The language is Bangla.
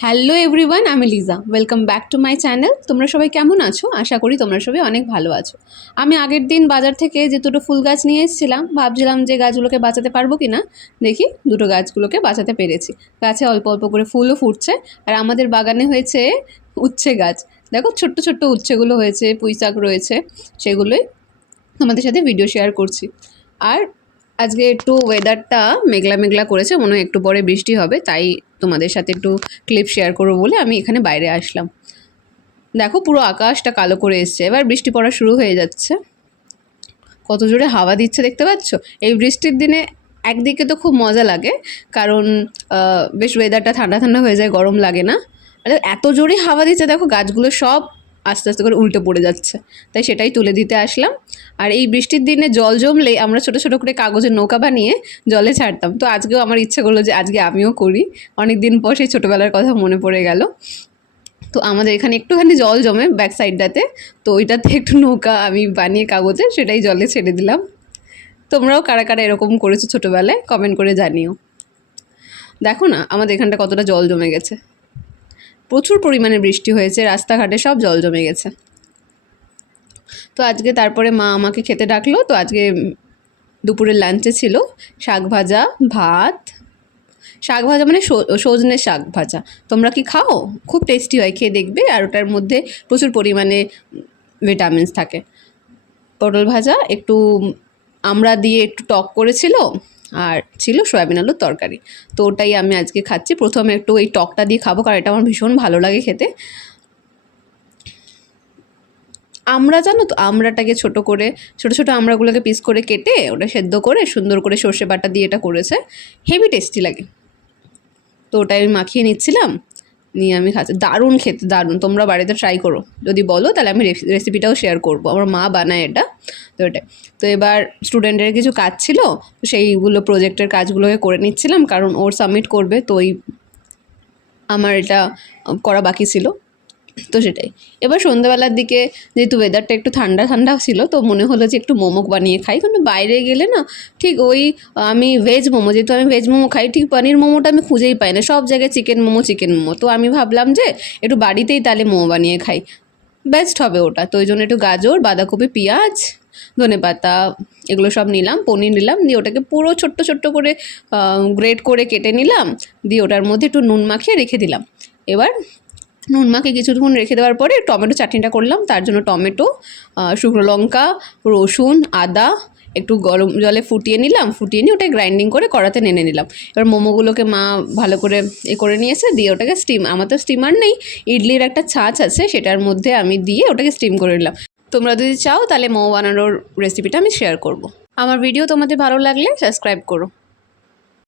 হ্যালো এভরিওয়ান, আমি Liza. Welcome back to my channel. তোমরা সবাই কেমন আছো? আশা করি তোমরা সবাই অনেক ভালো আছো। আমি আগের দিন বাজার থেকে যে দুটো ফুল গাছ নিয়ে এসেছিলাম, ভাবছিলাম যে গাছগুলোকে বাঁচাতে পারবো কি না। দেখি দুটো গাছগুলোকে বাঁচাতে পেরেছি। গাছে অল্প অল্প করে ফুলও ফুটছে। আর আমাদের বাগানে হয়েছে উচ্ছে গাছ। দেখো ছোট্ট ছোট্ট উচ্ছেগুলো হয়েছে, পুঁই শাক রয়েছে, সেগুলোই তোমাদের সাথে ভিডিও শেয়ার করছি। আর আজকে একটু ওয়েদারটা মেঘলা মেঘলা করেছে, মনে হয় একটু পরে বৃষ্টি হবে, তাই তোমাদের সাথে একটু ক্লিপ শেয়ার করবো বলে আমি এখানে বাইরে আসলাম। দেখো পুরো আকাশটা কালো করে এসছে, এবার বৃষ্টি পড়া শুরু হয়ে যাচ্ছে। কত জোরে হাওয়া দিচ্ছে দেখতে পাচ্ছ। এই বৃষ্টির দিনে একদিকে তো খুব মজা লাগে, কারণ বেশ ওয়েদারটা ঠান্ডা ঠান্ডা হয়ে যায়, গরম লাগে না। আর এত জোরে হাওয়া দিচ্ছে, দেখো গাছগুলো সব আস্তে আস্তে করে উল্টে পড়ে যাচ্ছে, তাই সেটাই তুলে দিতে আসলাম। আর এই বৃষ্টির দিনে জল জমলেই আমরা ছোটো ছোটো করে কাগজের নৌকা বানিয়ে জলে ছাড়তাম। তো আজকেও আমার ইচ্ছে করলো যে আজকে আমিও করি। অনেক দিন পর সেই ছোটোবেলার কথা মনে পড়ে গেল। তো আমাদের এখানে একটুখানি জল জমে ব্যাক সাইডটাতে, তো ওইটাতে একটু নৌকা আমি বানিয়ে কাগজে সেটাই জলে ছেড়ে দিলাম। তোমরাও কারা কারা এরকম করেছো ছোটোবেলায়, কমেন্ট করে জানিও। দেখো না আমাদের এখানটা কতটা জল জমে গেছে, প্রচুর পরিমাণে বৃষ্টি হয়েছে, রাস্তাঘাটে সব জল জমে গেছে। তো আজকে তারপরে মা আমাকে খেতে ডাকলো। তো আজকে দুপুরের লাঞ্চে ছিল শাক ভাজা, ভাত। শাক ভাজা মানে সজনে শাক ভাজা। তোমরা কি খাও? খুব টেস্টি হয়, খেয়ে দেখবে। আর ওটার মধ্যে প্রচুর পরিমাণে ভিটামিনস থাকে। পটল ভাজা, একটু আমড়া দিয়ে একটু টক করেছিল, আর ছিল সয়াবিন আলুর তরকারি। তো ওটাই আমি আজকে খাচ্ছি। প্রথমে একটু এই টকটা দিয়ে খাবো, কারণ এটা আমার ভীষণ ভালো লাগে খেতে। আমড়া জানো তো, আমড়াটাকে ছোটো করে ছোটো ছোটো আমড়াগুলোকে পিস করে কেটে ওটা সেদ্ধ করে সুন্দর করে সর্ষে বাটা দিয়ে এটা করেছে, হেভি টেস্টি লাগে। তো ওটাই আমি মাখিয়ে নিচ্ছিলাম, নিয়ে আমি খাচ্ছি। দারুণ খেতে, দারুণ। তোমরা বাড়িতে ট্রাই করো, যদি বলো তাহলে আমি রেসিপিটাও শেয়ার করবো। আমার মা বানায় এটা। তো এটাই। তো এবার স্টুডেন্টের কিছু কাজ ছিল, তো সেইগুলো প্রজেক্টের কাজগুলোকে করে নিচ্ছিলাম, কারণ ওর সাবমিট করবে। তো ওই আমার এটা করা বাকি ছিল, তো সেটাই। এবার সন্ধ্যাবেলার দিকে যেহেতু ওয়েদারটা একটু ঠান্ডা ঠান্ডা ছিল, তো মনে হলো যে একটু মোমো বানিয়ে খাই। কারণ বাইরে গেলে না ঠিক ওই আমি ভেজ মোমো, যেহেতু আমি ভেজ মোমো খাই, ঠিক পনির মোমোটা আমি খুঁজেই পাই না, সব জায়গায় চিকেন মোমো চিকেন মোমো। তো আমি ভাবলাম যে একটু বাড়িতেই তাহলে মোমো বানিয়ে খাই, বেস্ট হবে ওটা। তো ওই জন্য একটু গাজর, বাঁধাকপি, পেঁয়াজ, ধনেপাতা এগুলো সব নিলাম, পনির নিলাম, দিয়ে ওটাকে পুরো ছোট্ট ছোট্ট করে গ্রেট করে কেটে নিলাম, দিয়ে ওটার মধ্যে একটু নুন মাখিয়ে রেখে দিলাম। এবার নুন মাখিয়ে কিছুক্ষণ রেখে দেওয়ার পরে টমেটো চাটনিটা করলাম। তার জন্য টমেটো, শুকনো লঙ্কা, রসুন, আদা একটু গরম জলে ফুটিয়ে নিলাম, ফুটিয়ে নিয়ে ওটাকে গ্রাইন্ডিং করে কড়াতে নেড়ে নিলাম। এবার মোমোগুলোকে মা ভালো করে করে নিয়েছে, দিয়ে ওটাকে স্টিম, আমার তো স্টিমার নেই, ইডলির একটা ছাঁচ আছে, সেটার মধ্যে আমি দিয়ে ওটাকে স্টিম করে নিলাম। তোমরা যদি চাও তাহলে মোমো বানানোর রেসিপিটা আমি শেয়ার করব। আমার ভিডিও তোমাদের ভালো লাগলে সাবস্ক্রাইব করো।